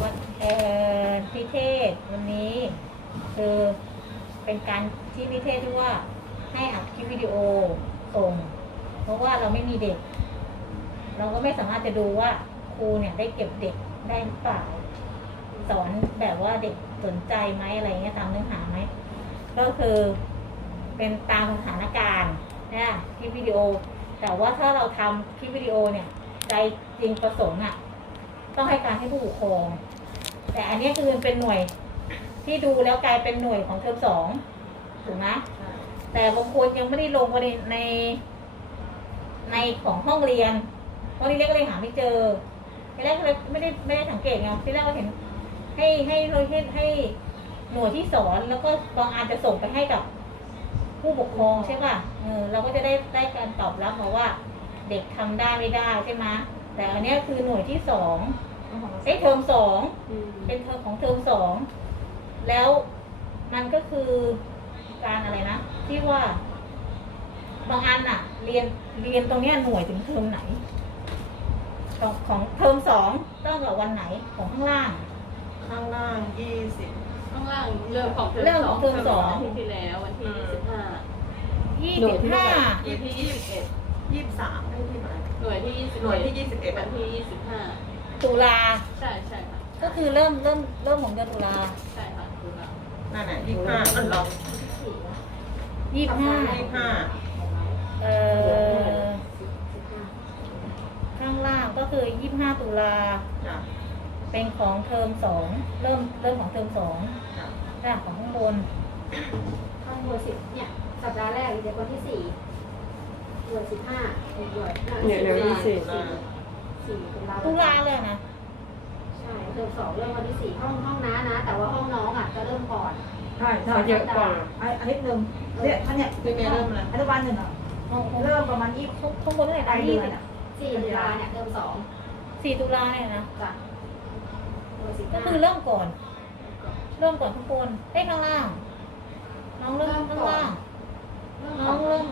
วันเอ่อนิเทศวันนี้คือเป็นการที่นิเทศที่ว่าให้อัดคลิปวิดีโอส่ง เพราะว่าเราไม่มีเด็ก เราก็ไม่สามารถจะดูว่าครูเนี่ยได้เก็บเด็กได้หรือเปล่าสอนแบบว่าเด็กสนใจไหมอะไรเงี้ยตามเนื้อหาไหมก็คือเป็นตามสถานการณ์นะคลิปวิดีโอ แต่ว่าถ้าเราทำคลิปวิดีโอเนี่ยใจจริงประสงค์อะ ต้องให้การให้ผู้ปกครอง แต่อันนี้คือเป็นหน่วยที่ดูแล้วกลายเป็นหน่วยของเทอมสองถูกไหมแต่บางคนยังไม่ได้ลงไปใน ในในของห้องเรียนเพราะที่แรกก็เลยหาไม่เจอที่แรกก็เลยไม่ได้ไม่ได้สังเกตไงที่แรกก็เห็นให้ให้ให้ให้ให้หน่วยที่สอนแล้วก็บางอันจะส่งไปให้กับผู้ปกครองใช่ป่ะเออเราก็จะได้ได้การตอบรับมาว่า เด็กทำได้ไม่ได้ใช่ไหมแต่อันนี้คือหน่วยที่สอง เอ้ยเทอมสองเป็นเทอมของเทอมสองแล้วมันก็คือการอะไรนะ ที่ว่า บางอันอะเรียนเรียนตรงเนี้ยหน่วยถึงเทอมไหน ของของเทอมสองต้องกับวันไหนของข้างล่าง ข้างล่างยี่สิบข้างล่างเรื่องของเรื่องของเทอมสองที่ที่แล้ววันที่อืมยี่สิบห้ายี่สิบห้าวันที่ยี่สิบเอ็ดยี่สิบสามได้ที่ไหนหน่วยที่ยี่สิบหน่วยที่ยี่สิบเอ็ดวันที่ยี่สิบห้า ตุลา ใช่ใช่ค่ะก็คือเริ่มเริ่มเริ่มของเดือนตุลาใช่ค่ะคือเรานั่นแหละยี่สิบห้าอันเรายี่สิบห้ายี่สิบห้าเอ่อข้างล่างก็คือยี่สิบห้าตุลาจ้ะเป็นของเทอมสองเริ่มเริ่มของเทอมสองจ้ะด้านของข้างบน ข้างบนสิบเนี่ยสัปดาห์แรกเดี๋ยววันที่สี่หน่วยสิบห้าหน่วยเนี่ยเดี๋ยววันที่สี่อ่า สี่ตุลาตุลาเลยนะใช่เทอมสองเริ่มวันที่สี่ห้องห้องน้านะ แต่ว่าห้องน้องอะจะเริ่มก่อน ใช่ใช่เยอะกว่าอันอันนี้หนึ่งเนี่ยอันเนี้ยเป็นไงเริ่มเลยอนุบาลหนึ่งอะของของเริ่มประมาณยี่ข้างข้างบนเท่าไหร่ปลานะยเดืยี่อนสิบอะสี่ตุลาเนี่ยเทอมสองสี่ตุลาเนี่ยนะจ้ะหน่วยสิบก็ห้าคือเริ่มก่อน เริ่มก่อนข้างบนได้ยข้างล่าง น้องเริ่มข้างล่างเริ่มน้ก่อองนเริ่ม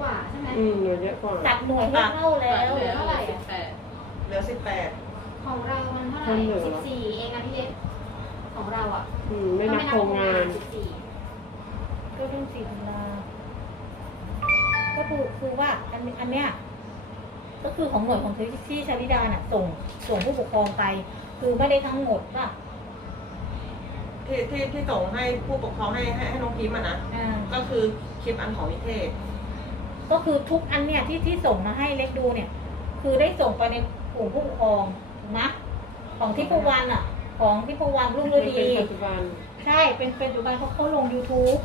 กว่าใช่ไหมอืมหน่วยเยอะกว่าตัดหน่วยให้เข้าแล้วเท่าไหร่อะสิบแปดเหลือสิบแปดของเรามันเท่าไหร่คนเหลือสิบสี่เองนะพี่เล็กของเราอะอืมไม่นับโครงงานสิบสี่ก็เริ่มสี่ตุลาก็คือคือว่าอันอันเนี้ยก็คือของหน่วยของที่ที่ชาลิดาน่ะ ส่งส่งผู้ปกครองไป คือไม่ได้ทั้งหมดว่าที่ที่ที่ส่งให้ผู้ปกครองให้ให้ให้น้องพิมพ์อะนะอ่าก็คือคลิปอันของนิเทศ ก็คือทุกอันเนี่ยที่ที่ส่งมาให้เล็กดูเนี่ย คือได้ส่งไปในกลุ่มผู้ปกครองถูกไหมของที่พวันอะ ของที่พวันรุ่งฤเป็นดี ปัจจุบันใช่เป็นเป็นปัจจุบันเขาเขาลง YouTube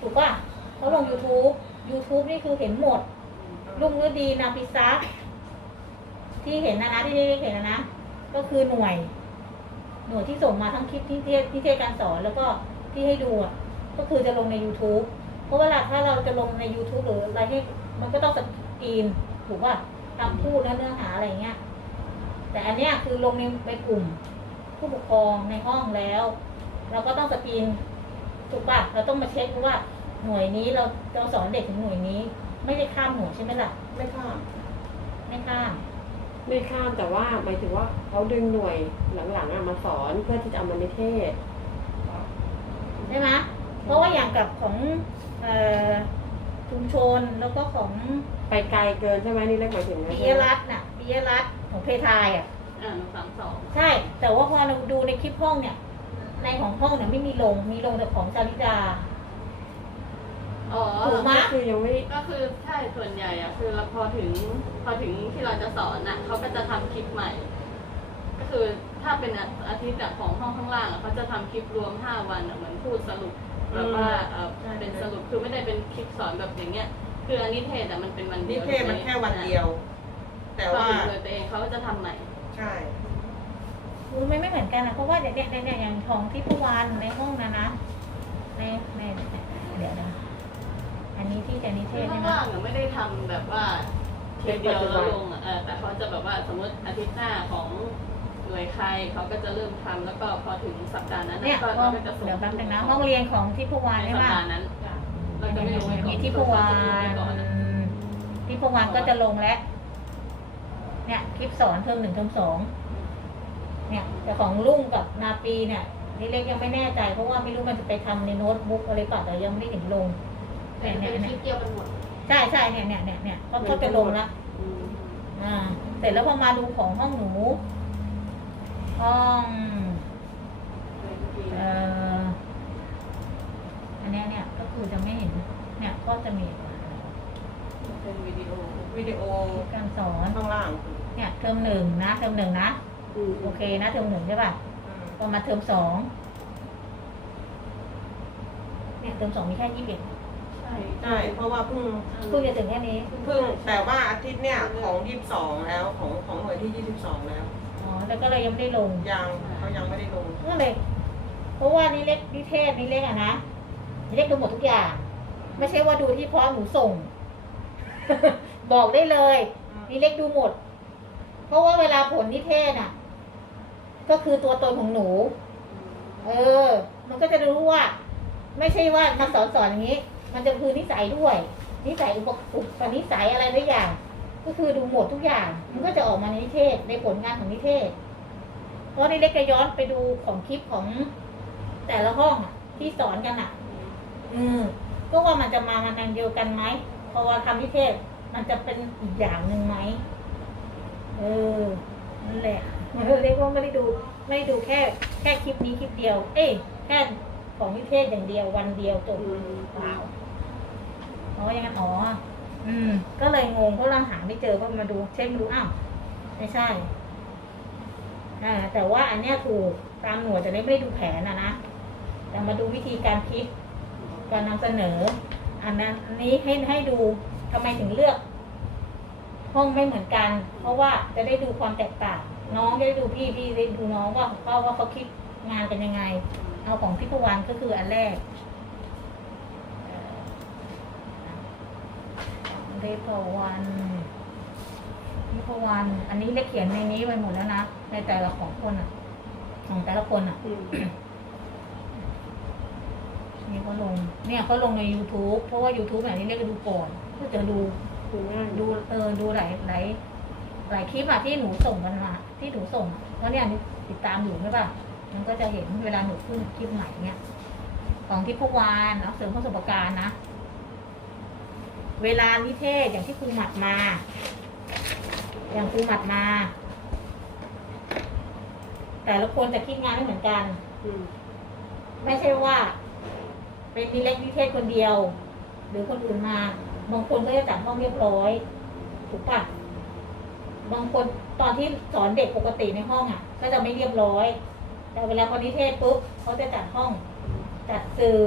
ถูกป่ะเขาลง YouTube YouTube นี่คือเห็นหมดรุ่งฤดีนาพิซักที่เห็นนะนะที่ได้เห็นนะนะก็คือหน่วย หน่วยที่ส่งมาทั้งคลิปที่เทศที่เทศการสอนแล้วก็ที่ให้ดูอะก็คือจะลงใน YouTube เพราะเวลาถ้าเราจะลงใน YouTube หรืออะไรที่มันก็ต้องสกรีนถูกป่ะคำพูดและเนื้อหาอะไรเงี้ย แต่อันเนี้ยคือลงในในกลุ่ม ผู้ปกครองในห้องแล้ว เราก็ต้องสกรีนถูกป่ะเราต้องมาเช็คดูว่าหน่วยนี้เราเราสอนเด็กถึงหน่วยนี้ ไม่ได้ข้ามหน่วยใช่ไหมล่ะ ไม่ข้ามไม่ข้ามไม่ข้ามแต่ว่าหมายถึงว่าเขาดึงหน่วยหลังๆอะมาสอนเพื่อที่จะเอามานิเทศใช่ไหมเพราะว่าอย่างกับของ เอ่อชุมชนแล้วก็ของไปไกลเกินใช่ไหมนี่เรียกหมายถึงนะปิใช่ยไหมรัตน์น่ะปิยรัตน์ของเพทายอะ อ่าหนึ่งสามสองใช่ แต่ว่าพอเราดูในคลิปห้องเนี่ย ในของห้องเนี่ยไม่มีลง มีลงแต่ของชาลิดา อ๋อถูกไหม ก็คือยังไม่ก็คือใช่ส่วนใหญ่อะคือเราพอถึงพอถึงที่เราจะสอนอะเขาก็จะทำคลิปใหม่ ก็คือถ้าเป็นอาทิตย์อะของห้องข้างล่างอะเขาจะทำคลิปรวมห้าวันอะเหมือนพูดสรุป แบบว่าเอ่อเป็นสรุปคือไม่ได้เป็นคลิปสอนแบบอย่างเงี้ย คืออันนิเทศอะมันเป็นวันเดีนิยวเทศมันแค่วันเดียว แต่แต่ว่าว่าโดยตัวเองเขาจะทำใหม่ ใช่ รู้ไหมไม่เหมือนกันนะเพราะว่าเนี่ยเนี่ยเนี่ยอย่างของที่ผู้วานในห้องนะนะในในเดี๋ยวนะอันนี้ที่จะนิเทคือศข้าใช่งไหมล่างอะไม่ได้ทำแบบว่าทีเดียวแล้วลงอะเออแต่เขาจะแบบว่าสมมติอาทิตย์หน้าของ หน่วยใครเขาก็จะเริ่มทำแล้วก็พอถึงสัปดาห์นั้นเนี่ยก็ห้องก็จะส่งเดี๋ยวแป๊บนึงนะห้องเรียนของที่ผู้วานในใช่สัปไหมดาห์นั้นเราจะไม่รู้ไว้ก่อนมีที่ผู้วานก่อนอะที่ผู้วานก็จะลงแล้ว เนี่ยคลิปสอนเทอมหนึ่งเทอมสองเนี่ย แต่ของลุงกับนาปีเนี่ยนี่เล็กยังไม่แน่ใจเพราะว่าไม่รู้มันจะไปทำในโน้ตบุ๊กอะไรเปล่าแต่ยังไม่ได้เห็นลง แต่เนี่ยเป็เนี่ยนคเนี่ยลิปเดียวกันหมดใช่ใช่เนี่ยเนี่ยเนี่ยเนี่ยเขาเขาจะลงละ อืมอ่า เสร็จแล้วพอมาดูของห้องหนู ห้องเอ่ออันเนี้ยเนี่ยก็คือจะไม่เห็น เนี่ยก็จะมีเป็นวิดีโอวิดีโอการสอน ข้างล่างเนี่ยเทอมหนึ่งนะเทอมหนึ่งนะ อืมโอเคนะเทอมหนึ่งใช่ป่ะอืมพอมาเทอมสองเนี่ยเทอมสองมีแค่ยี่สิบเอ็ดใช่ใช่เพราะว่าเพิ่งเพิ่งจะถึงแค่นี้ เพิ่งแต่ว่าอาทิตย์เนี่ยของยี่สิบสองแล้วของของหน่วยที่ยี่สิบสองแล้วอ๋อ แล้วก็เลยยังไม่ได้ลงยังเขายังไม่ได้ลงก็เลย เพราะว่านี่เล็กนิเทศนี่เล็กอะนะนี่เล็กดูหมดทุกอย่าง ไม่ใช่ว่าดูที่พร้อมหนูส่ง บอกได้เลยนี่เล็กดูหมด เพราะว่าเวลาผลนิเทศน่ะ ก็คือตัวตนของหนู เออ มันก็จะรู้ว่า ไม่ใช่ว่ามาสอนสอนอย่างนี้ มันจะคือนิสัยด้วย นิสัยอุปอุปนิสัยอะไรทุกอย่าง ก็คือดูหมดทุกอย่าง มันก็จะออกมาในนิเทศ ในผลงานของนิเทศ เพราะนี่เล็กจะย้อนไปดูของคลิปของแต่ละห้องอะที่สอนกันอะ อืมก็ว่ามันจะมามาทางเดียวกันไหมเพราะว่าทำนิเทศ มันจะเป็นอีกอย่างหนึ่งไหมเออนั่นแหละเรียกว่าไม่ได้ดู ไม่ได้ดูแค่แค่คลิปนี้คลิปเดียว เอ้ยแค่ของนิเทศอย่างเดียววันเดียวจบเปล่าอ๋ออย่างนั้นอ๋อ อืม ก็เลยงงเพราะเราหาไม่เจอก็มาดู เช็คดูอ้าวไม่ใช่ อ่า แต่ว่าอันเนี้ยถูกตามหน่วยแต่ไม่ได้ดูแผนนะนะแต่มาดูวิธีการคิดการนำเสนอ อันนั้นอันนี้ให้ให้ดูทำไมถึงเลือก ห้องไม่เหมือนกัน เพราะว่าจะได้ดูความแตกต่าง น้องจะได้ดูพี่พี่ได้ดูน้องว่าเขาว่าเขาคิดงานกันยังไง เอาของพิพวันก็คืออันแรกเอ่อ เรพวันพิพวัน อันนี้เล็กเขียนในนี้ไว้หมดแล้วนะ ในแต่ละของคนอะ ของแต่ละคนอะอืมนี่เขาลง เนี่ยเขาลงใน YouTube เพราะว่า YouTube แบบนี้เรียกว่าดูก่อนก็จะดู ดูง่ายดูเออดูหลายหลายหลายคลิปอะที่หนูส่งกันมา ที่หนูส่งอะเพราะเนี่ยหนูติดตามอยู่ใช่ป่ะมันก็จะเห็นเวลาหนูขึ้นคลิปใหม่เนี่ยของที่พวกวานเอาเสริมประสบการณ์นะ เวลานิเทศอย่างที่ครูหมัดมา อย่างครูหมัดมา แต่ละคนจะคิดงานไม่เหมือนกัน อืมไม่ใช่ว่า เป็นนิเล็กนิเทศคนเดียว หรือคนอื่นมาบางคนก็จะจัดห้องเรียบร้อย ถูกปะบางคนตอนที่สอนเด็กปกติในห้องอะ ก็จะไม่เรียบร้อย แต่เวลาพอนิเทศปุ๊บเขาจะจัดห้อง จัดสื่อ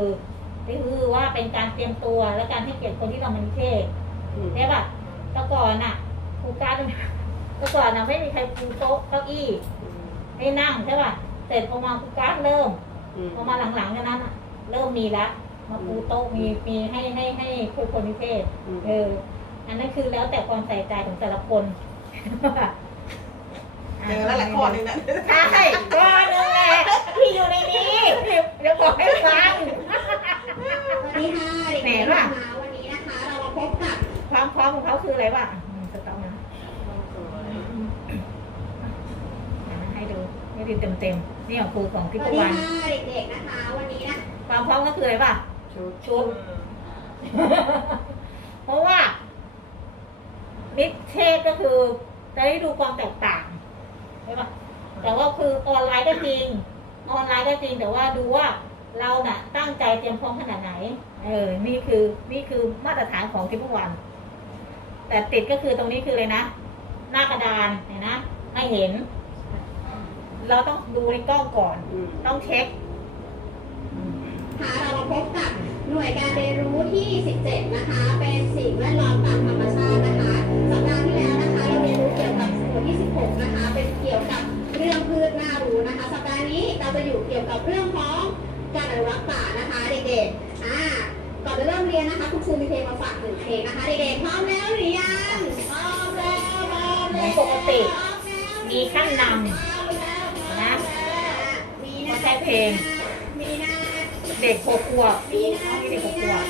นี่คือว่าเป็นการเตรียมตัวและการให้เกียรติคนที่เรามานิเทศอืมใช่ปะแต่ก่อนน่ะครูการดแต่ก่อนน่ะไม่มีใครปูโต๊ะเก้าอี้อืมให้นั่งใช่ป่ะเสร็จพอมาครูการดเริ่มอืมพอมาหลังๆจากนั้นอะเริ่มมีละมาปูโต๊ะมีมีให้ให้ให้คนคนนิเทศอืมเอออันนั้นคือแล้วแต่ความใส่ใจของแต่ละคนเจอแล้วแหละข้อหนึงนะใช่ก็นึงแหละที่อยู่ในนี้เดี๋ยวบอกให้ฟัง สวัสดีค่ะเด็กแหน่ๆว่ะนะคะวันนี้นะคะ เรามาพบกับความพร้อมของเขาคืออะไรวะอืมสต๊อกนะอะให้ดูให้ดูเต็มๆนี่ของครูของสทิพวัสดีวรรณค่ะเด็กๆนะคะ วันนี้นะความพร้อมก็คืออะไรวะชุดชุดอืมเพราะว่านิเทศก็คือจะได้ดูความแตกต่างใช่ปะแต่ว่าคือออนไลน์ก็จริง ออนไลน์ก็จริงแต่ว่าดูว่า เราน่ะตั้งใจเตรียมพร้อมขนาดไหน เออ นี่คือนี่คือมาตรฐานของทิพวัน แต่ติดก็คือตรงนี้คือเลยนะ หน้ากระดานเห็นนะให้เห็น เราต้องดูในกล้องก่อนอืมต้องเช็คค่ะเรามาพบกับหน่วยการเรียนรู้ที่ 17 นะคะ เป็นสิ่งแวดล้อมตามธรรมชาตินะคะสัปดาห์ที่แล้วนะคะ เราเรียนรู้เกี่ยวกับส่วนที่ 16 นะคะ เป็นเกี่ยวกับเรื่องพืชน่ารู้นะคะ สัปดาห์นี้เราจะอยู่เกี่ยวกับเรื่องของ การอนุรักษ์ป่านะคะเด็กๆอ่าก่อนจะเริ่มเรียนนะคะคุณครูมีเพลงมาฝากหนึ่งเพลงนะคะเด็กๆพร้อมแล้วหรือยังพร้อมแล้วพร้อมเหมืแล้อนวปกติพร้อมแล้วมีขั้นนพร้อมแล้วำนะมีไม่นะใช่เพลงมีนะเด็กหกขวบมีนะมีมีเด็กหกขวนะบ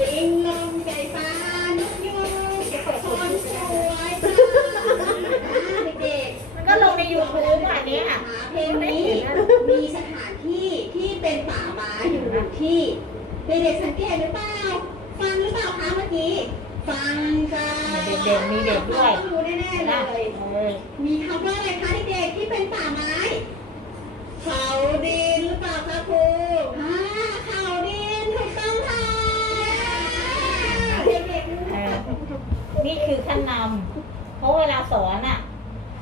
ลิงลมไก่ฟ้านกยูงคนสวยเด็กๆก็ลงใน YouTube อะนี่ย เพลงนี้มีสถานที่ที่เป็นป่าไม้อยู่ที่เด็กๆสังเกตหรปล่าฟังหรือเปล่าคะเมื่อกี้ฟังค่ะเด็กมีเด็กด้วยมีคำว่าอะไรคะเด็กที่เป็นป่าไม้เขาดินหรือเปล่าคะครู นี่คือขั้นนำเพราะเวลาสอนอะ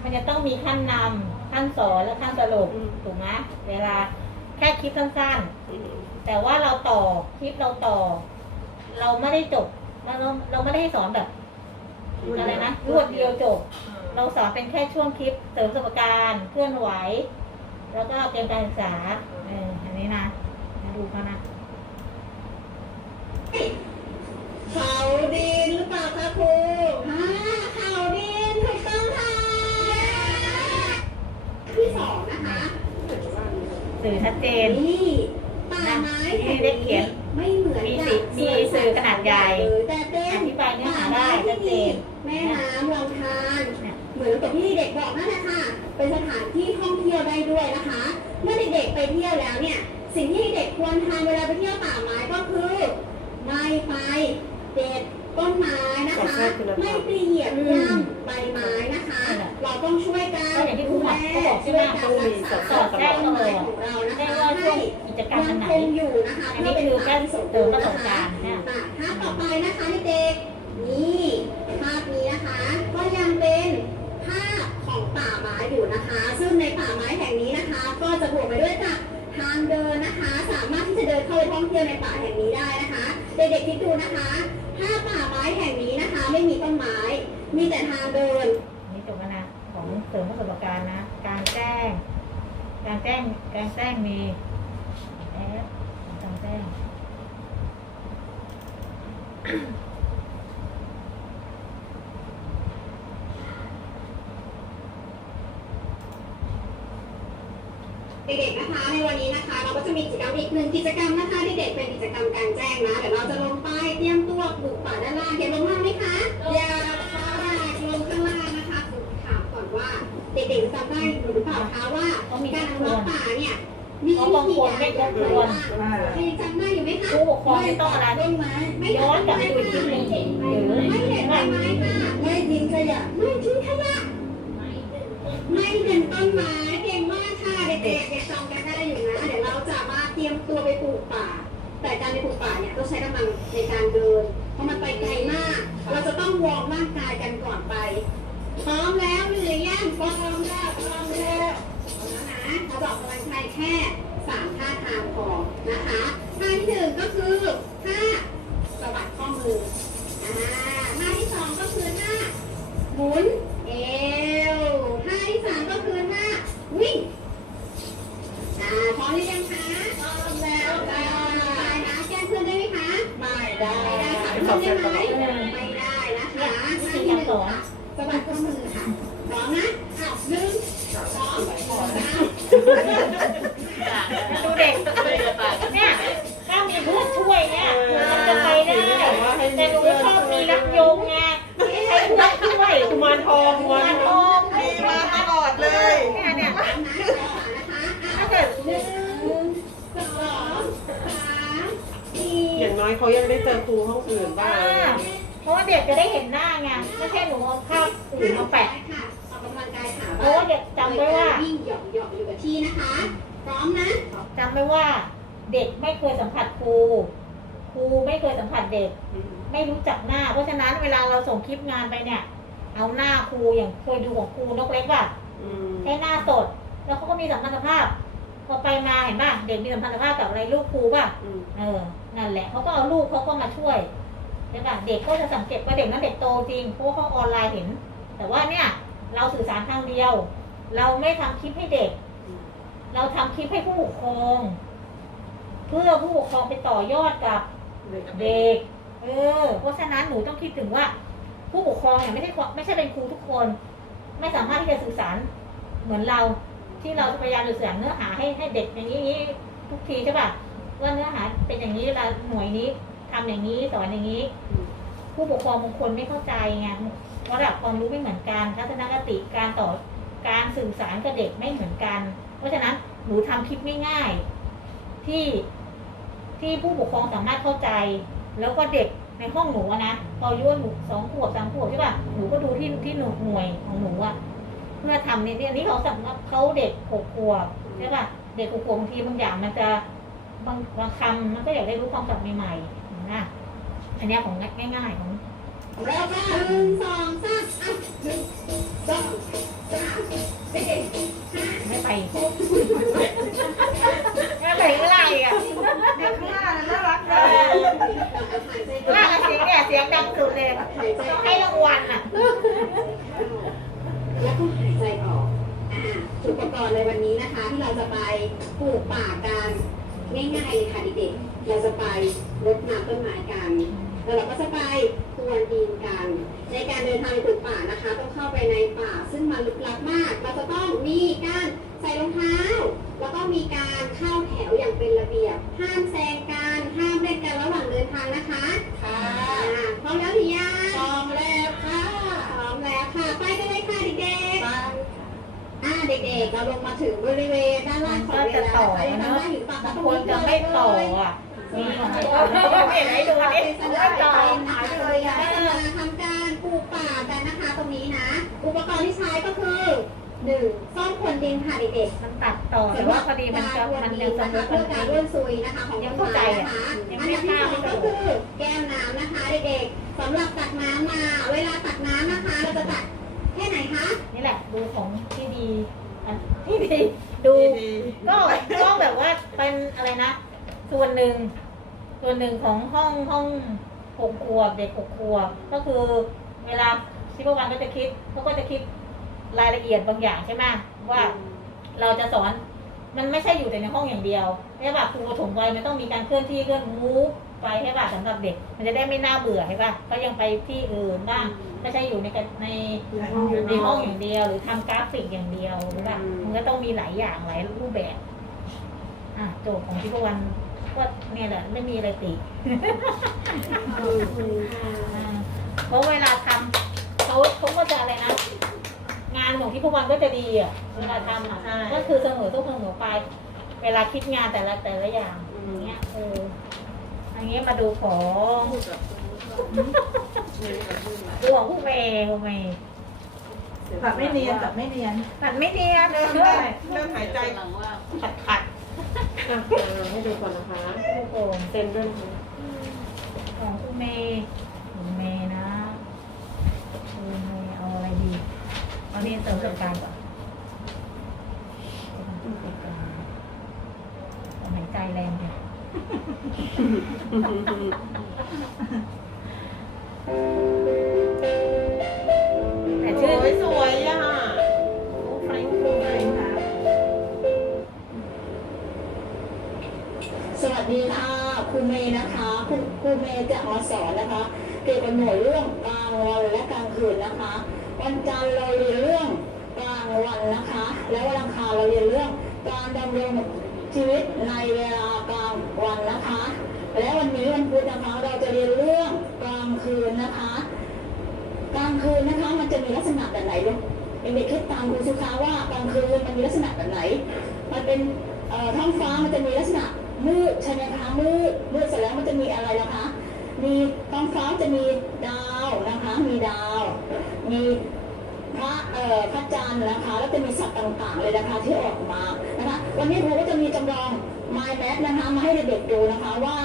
มันจะต้องมีขั้นนำขั้นสอนและขั้นสรุปถูกไหมเวลาแค่คลิปสั้นๆ แต่ว่าเราต่อคลิปเราต่อ เราไม่ได้จบเราเราเราไม่ได้ให้สอนแบบอะไรนะรวดเดียวจบ เราสอนเป็นแค่ช่วงคลิปเสริมประสบการณ์เคลื่อนไหว แล้วก็เตรียมการศึกษาเอออันนี้นะมาดูเขานะ สื่อชัดเจน นี่ป่าไม้นี่ได้เขียนไม่เหมือนมีกับสีมีสื่อขนาดใหญ่ แต่เป็นอธิบายเนื้อหาได้ชัดเจนแม่น้ำลำธารเนี่ยเหมือนกับที่เด็กบอกนั่นแหละค่ะเป็นสถานที่ท่องเที่ยวได้ด้วยนะคะ เมื่อเด็กๆไปเที่ยวแล้วเนี่ย สิ่งที่เด็กควรทำเวลาไปเที่ยวป่าไม้ก็คือไม่ไปเด็ดต้นไม้นะคะ ไม่ไปเหยียบย่ำใบไม้นะคะเรา ต้องช่วยกันก็อย่างที่ครูบอกเขาบอกใช่ไหมช่วยกันรักษาสอดแทรกตลอดของเรานะไม่คะว่าช่วงกิจกรรมอันไหนยังคงอยู่นะคะอันนี้คือการเสริมประสบการณ์เนี่ยอะภาพต่อไปนะคะเด็กๆนี่ภาพนี้นะคะ ก็ยังเป็นภาพของป่าไม้อยู่นะคะ ซึ่งในป่าไม้แห่งนี้นะคะ ก็จะบวกไปด้วยกับทางเดินนะคะ สามารถที่จะเดินเข้าไปท่องเที่ยวในป่าแห่งนี้ได้นะคะเด็กๆคิดดูนะคะ ถ้าป่าไม้แห่งนี้นะคะ ไม่มีต้นไม้ มีแต่ทางเดิน เสริมประสบการณ์นะ การแจ้ง การแจ้ง การแจ้งมีแอปการแจ้งเด็กๆนะคะในวันนี้นะคะ เราก็จะมีกิจกรรมอีกหนึ่งกิจกรรม เด็กๆจำได้หรือเปล่าคะว่าเขามีการทบอทนุวรันกษ์ป่าเนี่ยมีเขาวิบางธีคนการไม่อทย่างบไรทวนบ้างใครจำได้อยู่ไหมคะผู้ปกครองไม่ต้องอะไรต้นไม้ไม่ย้อนกลับไปดูอีกทีหนึ่งหรือไม่เด็ดใบไม้ค่ะไม่ทิ้งขยะไม่ทิ้งขยะไม่เป็นต้นไม้เก่งมากค่ะเด็กๆยังจำกันได้อยู่นะเดี๋ยวเราจะมาเตรียมตัวไปปลูกป่า แต่การไปปลูกป่าเนี่ยต้องใช้กำลังในการเดินเพราะมันไปไกลมาก เราจะต้องวอร์มร่างกายกันก่อนไป พร้อมแล้วหรือยังพร้อมแล้วพร้อมแล้วเอาแล้วนะเราจะออกกำลังกายแค่สามท่าทางพอนะคะท่าที่หนึ่งก็คือท่าสะบัดข้อมืออ่าท่าที่สองก็คือท่าหมุนเอวท่าที่สามก็คือท่าวิ่งอ่าพร้อมหรือยังคะพร้อมแล้วได้นะแก้เพื่อนได้ไหมคะไม่ได้ไม่ได้ค่ะเพื่อนได้ไหมไม่ได้นะคะท่าที่หนึ่งค่ะ สะบัดข้อมือค่ะพร้อมนะอ้าวหนึ่งสองสามดูเด็กเลยจะต่างกันเนี่ยถ้ามีเพื่อนช่วยเนี่ยมันจะไปได้ แต่หนูชอบมีรักโยงไงไม่ใช่เพื่อนช่วยกุมารทองกุมารมันทองมีมาตลอดเลยเนี่ยเนี่ยอมนะนะคะถ้าเกิดหนึ่งสองสามสี่อย่างน้อยเขายังได้เจอครูห้องอื่นบ้าง เพราะว่าเด็กจะได้เห็นหน้าไงไม่ใช่หนูเอาภาพอื่นมาแปะค่ะออกกำลังกายขาเพราะว่าเด็กจำไว้ว่าวิ่งหยอกหยอกอยู่กับที่นะคะ พร้อมนะจำไว้ว่าเด็กไม่เคยสัมผัสครูครูไม่เคยสัมผัสเด็ก ไม่รู้จักหน้า เพราะฉะนั้นเวลาเราส่งคลิปงานไปเนี่ย เอาหน้าครูอย่างเคยดูของครูนกเล็กป่ะอืมใช้หน้าสด แล้วเขาก็มีสัมพันธภาพ พอไปมาเห็นป่ะเด็กมีสัมพันธภาพกับอะไรลูกครูป่ะอืมเออนั่นแหละเขาก็เอาลูกเขาก็มาช่วย ใช่ป่ะเด็กก็จะสังเกตว่าเด็กนั้นเด็กโตจริงเพราะว่าเขาออนไลน์เห็น แต่ว่าเนี่ยเราสื่อสารทางเดียว เราไม่ทำคลิปให้เด็ก เราทำคลิปให้ผู้ปกครอง เพื่อผู้ปกครองไปต่อยอดกับเด็ก เออ เพราะฉะนั้นหนูต้องคิดถึงว่า ผู้ปกครองเนี่ยไม่ใช่ไม่ใช่เป็นครูทุกคน ไม่สามารถที่จะสื่อสารเหมือนเราที่เราพยายามสื่อสารเนื้อหาให้ให้เด็กอย่างนี้ทุกทีใช่ป่ะว่าเนื้อหาเป็นอย่างนี้เราหน่วยนี้ ทำอย่างนี้สอนอย่างนี้ ผู้ปกครองบางคนไม่เข้าใจไงระดับความรู้ไม่เหมือนกันทัศนคติการต่อการสื่อสารกับเด็กไม่เหมือนกัน เพราะฉะนั้นหนูทำคลิปง่ายๆที่ที่ผู้ปกครองสามารถเข้าใจ แล้วก็เด็กในห้องหนูนะพออายุหนูสองขวบสามขวบใช่ป่ะหนูก็ดูที่ที่หนูหน่วยของหนูอะเพื่อทำเนี่ยอันนี้เขาสำหรับเขาเด็กหกขวบใช่ป่ะเด็กหกขวบบางทีบางอย่างมันจะบางบางคำมันก็อยากได้รู้ความศัพท์ใหม่ๆ นะอันเนี้ยของง่ายๆของแล้วก็หนึ่งสองสามอะหนึ่งสองสามสี่ไม่ไปไม่ไปเมื่อไร่อะเด็กข้างหน้าน่ารักเอจังอลากเสียงเนี่ยเสียงดังสุดเลยต้องให้รางวัลอะแล้วก็หายใจออกอ่าอุปกรณ์ในวันนี้นะคะ ที่เราจะไปปลูกป่ากันง่ายๆเลยค่ะเด็กๆ เราจะไปรดน้ำต้นไม้กัน แล้วเราก็จะไปพรวนดินกัน ในการเดินทางไปปลูกป่านะคะ ต้องเข้าไปในป่า ซึ่งมันลึกลับมาก เราจะต้องมีการใส่รองเท้า แล้วก็มีการเข้าแถวอย่างเป็นระเบียบ ห้ามแซงกัน ห้ามเล่นกันระหว่างเดินทางนะคะ ค่ะพร้อมแล้วหรือยังพร้อมแล้วค่ะ พร้อมแล้วค่ะ ไปกันเลยค่ะเด็กๆอ่าเด็กๆ เราลงมาถึงบริเวณด้านล่างของก็เวจะลาต่อใครเนทำอะได้อยู่ปะบางคนจะไม่ต่ออะมีของไม่ เห็นให้ดูนี่ไม่ไม่ต่อหายเลยค่ะทำการปลูกป่ากันนะคะตรงนี้นะ อุปกรณ์ที่ใช้ก็คือหนึ่งซ่อมขนดินค่ะเด็กๆมันตัดต่อแต่ว่าพอดีมันจะมันยังสมนะบูคะรณ์เพื่อการร่มันวนซุยนะคะของยังเข้าใจอะยังอันไม่ที่ทราบสองก็คือแก้วน้ำนะคะเด็กๆสำหรับตักน้ำมา เวลาตักน้ำนะคะ เราจะตักแค่ไหนคะนี่แหละดูของที่ดีที่ดีดูก็ก็แบบว่าเป็นอะไรนะ ส่วนหนึ่ง ส่วนหนึ่งของห้องห้องหกขวบเด็กหกขวบก็คือเวลาชิบวันก็จะคิดเขาก็จะคิดรายละเอียดบางอย่างใช่ไหมว่าเราจะสอนมันไม่ใช่อยู่แต่ในห้องอย่างเดียวใช่ป่ะครูปฐมวัยมันต้องมีการเคลื่อนที่เคลื่อนมูฟไปใช่ป่ะสำหรับเด็ก มันจะได้ไม่น่าเบื่อใช่ป่ะเขายังไปที่อื่นบ้างไม่ใช่อยู่ในในในห้องอย่างเดียว หรือทำกราฟิกอย่างเดียวหรือว่ามันก็ต้องมีหลายอย่างหลายรูปแบบ อะโจทย์ของทิพวรรณ ก็เนี่ยแหละไม่มีอะไรติอ่าเพราะเวลาทำเขาเขาก็จะอะไรนะ งานของทิพวรรณก็จะดีอะเวลาทำอะใช่ก็คือเสมอต้องเสมอไป เวลาคิดงานแต่ละแต่ละอย่างอย่างเงี้ยเอออันนี้มาดูของพูดกับคุณผู้ชมนิ้วกับมือไหนดูของผู้เมย์ผู้เมย์แบบไม่เนียนแบบไม่เนียนตัดไม่เนียนเลยเริ่มได้เริ่มหายใจหลังว่าขัดขัด อะเอาให้ดูก่อนนะคะโอ้โหเซ็นด้วยนะคะของคุณเมย์คุณเมย์นะคุณเมย์เอาอะไรดีเอานี่เสริมประสบการณ์ก่อนเอาหายใจแรงเนี่ย ครูครูเมย์จะมาสอนนะคะเกี่ยวกับหน่วยเรื่องกลางวันและกลางคืนนะคะ วันจันทร์เราเรียนเรื่องกลางวันนะคะ แล้ววันอังคารเราเรียนเรื่องการดำรงชีวิตในเวลากลางวันนะคะ และวันนี้วันพุธนะคะเราจะเรียนเรื่องกลางคืนนะคะ กลางคืนนะคะมันจะมีลักษณะแบบไหนลูกเด็กๆคิดตามครูสุขาว่ากลางคืนมันมีลักษณะแบบไหน มันเป็นท้องฟ้ามันจะมีลักษณะมืดใช่ไหมคะมืดมืดเสร็จแล้วมันจะมีอะไรนะคะ มีท้องฟ้าจะมีดาวนะคะ มีดาว มีพระเอ่อพระจันทร์นะคะ แล้วจะมีสัตว์ต่างๆเลยนะคะที่ออกมานะคะวันนี้ครูก็จะมีจำลอง My Map นะคะมาให้เด็กๆดูนะคะว่า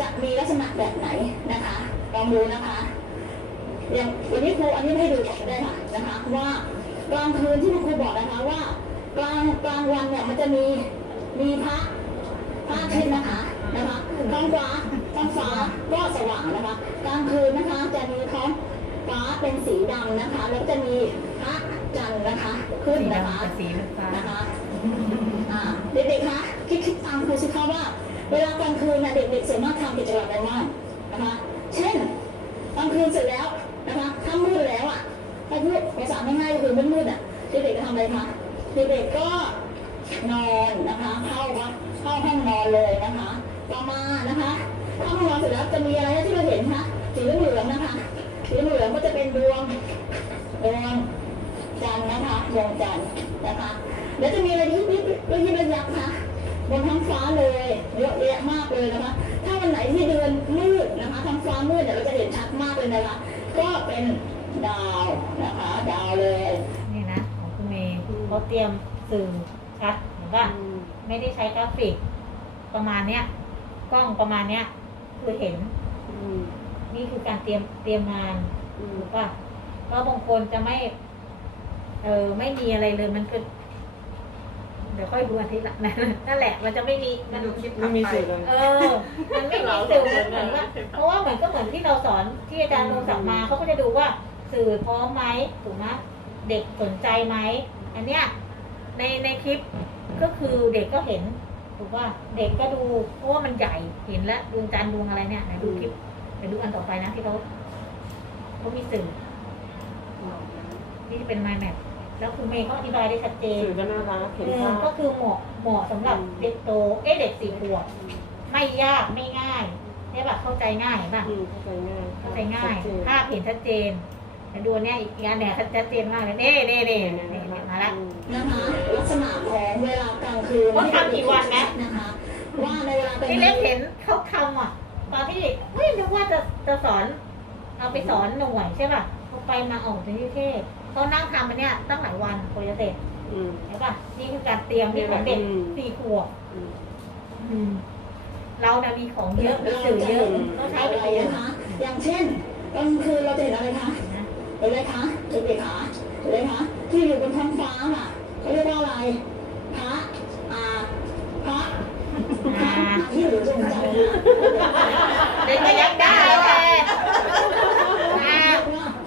จะมีลักษณะแบบไหนนะคะลองดูนะคะอย่างวันนี้ครูอันนี้ให้ดูก่อนได้ค่ะนะคะว่ากลางคืนที่ครูบอกนะคะว่ากลางกลางวันเนี่ยมันจะมีมีพระพระอาทิตย์นะคะนะคะท้องฟ้า ท้องฟ้าก็สว่างนะคะกลางคืนนะคะจะมีท้องฟ้าเป็นสีดำนะคะ แล้วจะมีพระจันทร์นะคะขึ้นสีนะคะดำกับสีฟ้านะคะอ่าเด็กๆคะคิดคิดตามครูสิคะว่า เวลากลางคืนนะเด็กๆส่วนมากทำกิจกรรมอะไรบ้างนะคะ เช่นกลางคืนเสร็จแล้วนะคะถ้ามืดแล้วอะถ้าพูดภาษาง่ายๆก็คือมืดๆอะเด็กๆจะทำอะไรคะเด็กๆก็นอนนะคะ เข้าวัดเข้าห้องนอนเลยนะคะ ต่อมานะคะเข้า ห้องนอนเสร็จแล้วจะมีอะไรที่เราเห็นคะสีเหลืองๆนะคะสีเหลืองก็จะเป็นดวงดวงจันทร์นะคะดวงจันทร์นะคะ แล้วจะมีอะไรยิบยิบยิบยิบยักษ์ค่ะบนท้องฟ้าเลยเยอะแยะมากเลยนะคะ ถ้าวันไหนที่เดือนมืดนะคะท้องฟ้ามืดเนี่ยเราจะเห็นชัดมากเลยนะคะ ก็เป็นดาวนะคะดาวเลยนี่นะของคุณเมย์เขาเตรียมสื่อชัดเห็นป่ะอืมไม่ได้ใช้กราฟิก ประมาณเนี้ยกล้องประมาณเนี้ย คือเห็น อืมนี่คือการเตรียมเตรียมงานอืมถูกป่ะก็บางคนจะไม่ เออไม่มีอะไรเลยมันคือเดี๋ยวค่อยดูอาทิตย์ละนั่นแหละ มันจะไม่มีมามันดูคลิปไม่มีสื่อเลย เออ มันไม่มีสื่อมันเหมือนว่า เพราะว่าเหมือนก็เหมือนที่เราสอนที่อาจารย์ลงศักดิ์มาเขาก็จะดูว่าสื่อพร้อมไหมถูกไหมเด็กสนใจไหมอันเนี้ยในในคลิปก็คือเด็กก็เห็น ถูกว่าเด็กก็ดูเพราะว่ามันใหญ่เห็นแล้วดวงจันทร์ดวงอะไรเนี่ยไหนดูคลิปไปดูอันต่อไปนะที่เขาเขามีสื่อนี่จะเป็น mind map แล้วคุณเมย์เขาอธิบายได้ชัดเจนสื่อก็น่ารักเห็นเออภาพก็คือเหมาะเหมาะสำหรับเด็กโตเอ๊ะเด็กสี่ขวบไม่ยากไม่ง่ายใช่ปะเข้าใจง่ายป่ะอืมเข้าใจง่ายเข้าใจง่ายชัดเจนภาพเห็นชัดเจนแต่ดูเนี่ยอีกอันเนี่ยชัดเจนมากเลยเน่เน่เน่เน่เน่มาละอืมนะคะลักษณะของเวลากลางคืนเขาทำกี่วันนะนะคะว่าในเวลากลางที่คืเล็กนเห็นเขาทำอะตอนที่เฮ้ยนึกว่าจะจะสอนเอาไปสอนหน่วยใช่ป่ะเขาไปมาออกจากนิเทศเขานั่งทำไปเนี่ยตั้งหลายวันกว่าจะเสร็จอืมใช่ป่ะนี่คือการเตรียมที่ของเด็กอืมสี่ขวบอืมอืมเรานะมีของเยอะมีสื่อเยอะต้องใช้อะไปไรเยอะนะคะอย่างเช่นกลางคืนเราจะเห็นอะไรคะนะเห็นอะไรคะเด็กๆคะเห็นอะไรคะที่อยู่บนท้องฟ้าน่ะเขาเรียกว่าอะไรพระอาพระพ ระที่อยู่ตรงใจนะเด็กก็ยังได้แต่อ่า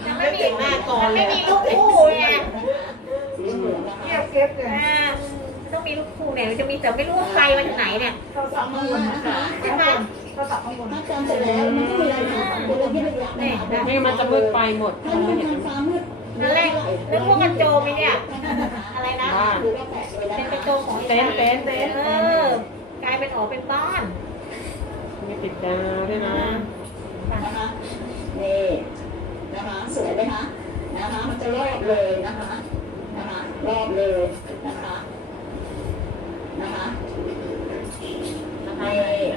ยังไม่มีมาก่อนไม่มีลูกคู่ไงสีเหลืองนะคะเทียบเก็บเลยอ่าต้องมีลูกคู่เนี่ยมันจะมีแต่ไม่รู้ว่าไฟมาจากไหนเนี่ยเขาสับข้างบนนะคะใช่ไหมเขาสับข้างบนถ้าจำเสร็จแล้วมันก็มีอะไรค่ะเป็นอะไรที่ไม่อยากนะคะไม่งั้นมันจะมืดไปหมดถ้าอยู่บนท้องฟ้ามืดนั่นแรกนึกว่ากันโจมไหมเนี่ย อะไรนะบ้านดูว่าแปลกเลยนะเป็นคะกระโจมของไอ้เต็นท์เต็นท์เต็นท์เออ กลายเป็นออกเป็นบ้านมีติดดาวด้วยนะนะคะนี่นะคะสวยไหมคะนะคะมันจะรอบเลยนะคะนะคะรอบเลยนะคะนะคะนี่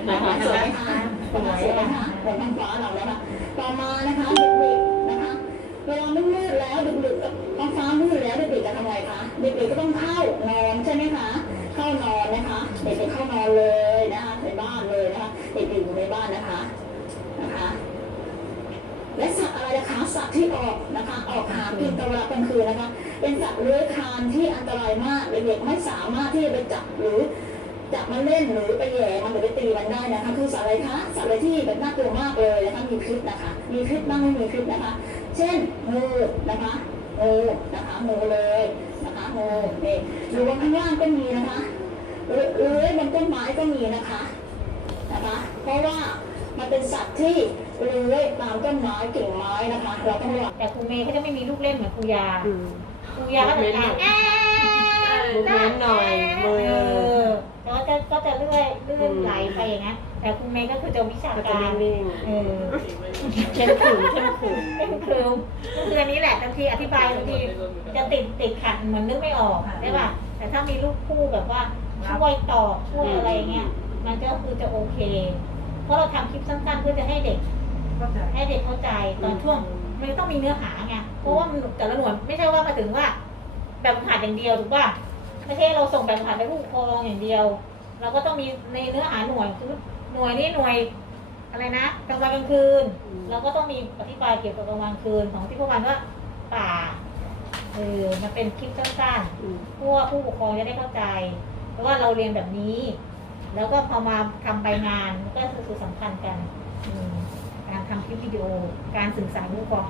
นะคะสวยไหมคะสวยไหมคะบนท้องฟ้าเรานะคะต่อมานะคะเด็กๆนะคะเวลาไม่มืดแล้วดึกๆท้องฟ้ามืดแล้วเด็กๆจะทำไงคะเด็กๆก็ต้องเข้านอนใช่ไหมคะเข้านอนนะคะ เด็กๆเข้านอนเลยนะคะในบ้านเลยนะคะเด็กๆอยู่ในบ้านนะคะนะคะและสัตว์อะไรนะคะสัตว์ที่ออกนะคะ ออกหากินตอนเวลากลางคืนนะคะ เป็นสัตว์เลื้อยคลานที่อันตรายมากเด็กๆไม่สามารถที่จะไปจับหรือจับมันเล่นหรือไปแย่มันหรือไปตีมันได้นะคะ คือสัตว์อะไรคะสัตว์อะไรที่แบบน่ากลัวมากเลยนะคะมีพิษนะคะ มีพิษบ้างไม่มีพิษนะคะ เช่นงูนะคะงูนะคะงูเลยนะคะงูนี่อยู่บนข้างล่างก็มีนะคะ เลื้อยบนต้นไม้ก็มีนะคะนะคะ เพราะว่ามันเป็นสัตว์ที่เลื้อยตามต้นไม้กิ่งไม้นะคะเราต้องระวังแต่ครูเมย์เขาจะไม่มีลูกเล่นเหมือนครูยาอืมครูยาก็จะอ่านแอ๊ลูกเล่นหน่อยมือเออแล้วก็จะก็จะเลื่อยเลื่อนไหลไปอย่างนั้นแต่ครูเมย์ก็คือจะวิชาก็จะการนิ่งเออๆเข้มขรึมเข้มขรึมเป็นคือก็คืออันนี้แหละบางทีอธิบายบางทีจะติดติดขัดเหมือนนึกไม่ออกใช่ป่ะแต่ถ้ามีลูกคู่แบบว่า ช่วยตอบช่วยอะไรเงี้ยมันก็คือจะโอเค เพราะเราทำคลิปสั้นๆเพื่อจะให้เด็กเข้าใจให้เด็กเข้าใจตอนช่วงมันต้องมีเนื้อหาไงเพราะว่ามันแต่ละหน่วยไม่ใช่ว่ามาถึงว่า แบบฝึกหัดอย่างเดียวถูกป่ะไม่ใช่เราส่งแบบฝึกหัดไปผู้ปกครองอย่างเดียว เราก็ต้องมีในเนื้อหาหน่วยคือหน่วยนี้หน่วยอะไรนะกลางวันกลางคืนเราก็ต้องมีอธิบายเกี่ยวกับกลางวันคืนของที่พวกมันว่าป่าเออมันเป็นคลิปสั้นอืมๆเพื่อว่าผู้ปกครองจะได้เข้าใจ เพราะว่าเราเรียนแบบนี้ แล้วก็พอมาทำใบงานก็คือสัมพันธ์กันการทำคลิปวิดีโอการสื่อสารผู้ปกครอง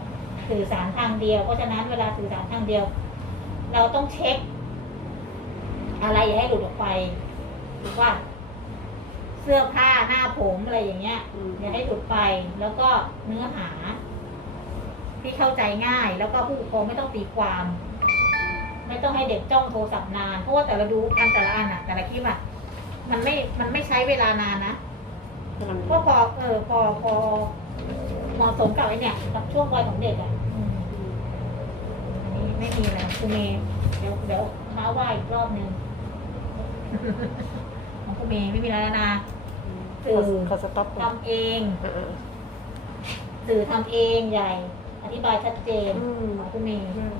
สื่อสารทางเดียว เพราะฉะนั้นเวลาสื่อสารทางเดียว เราต้องเช็ค อะไรอย่าให้หลุดออกไปหรือว่าเสื้อผ้าหน้าผมอะไรอย่างเงี้ยอืมอย่าให้หลุดไป แล้วก็เนื้อหา ที่เข้าใจง่าย แล้วก็ผู้ปกครองไม่ต้องตีความ ไม่ต้องให้เด็กจ้องโทรศัพท์นาน เพราะว่าแต่ละดูอันแต่ละอันอะแต่ละคลิปอะมันไม่มันไม่ใช้เวลานานนะกำลังก็พอเออพอพอเหมาะสมกับไอเนี่ยกับช่วงวัยของเด็กอะอืมอันนี้ไม่มีอะไรครูเมย์เดี๋ยวเดี๋ยวท้าว่าอีกรอบหนึ่งของคุณเมย์ไม่มีแล้วนะสื่อเขาสต็อปก่อนทำเองอ่าสื่อทำเองใหญ่ อธิบายชัดเจนอืมของคุณเมย์อืม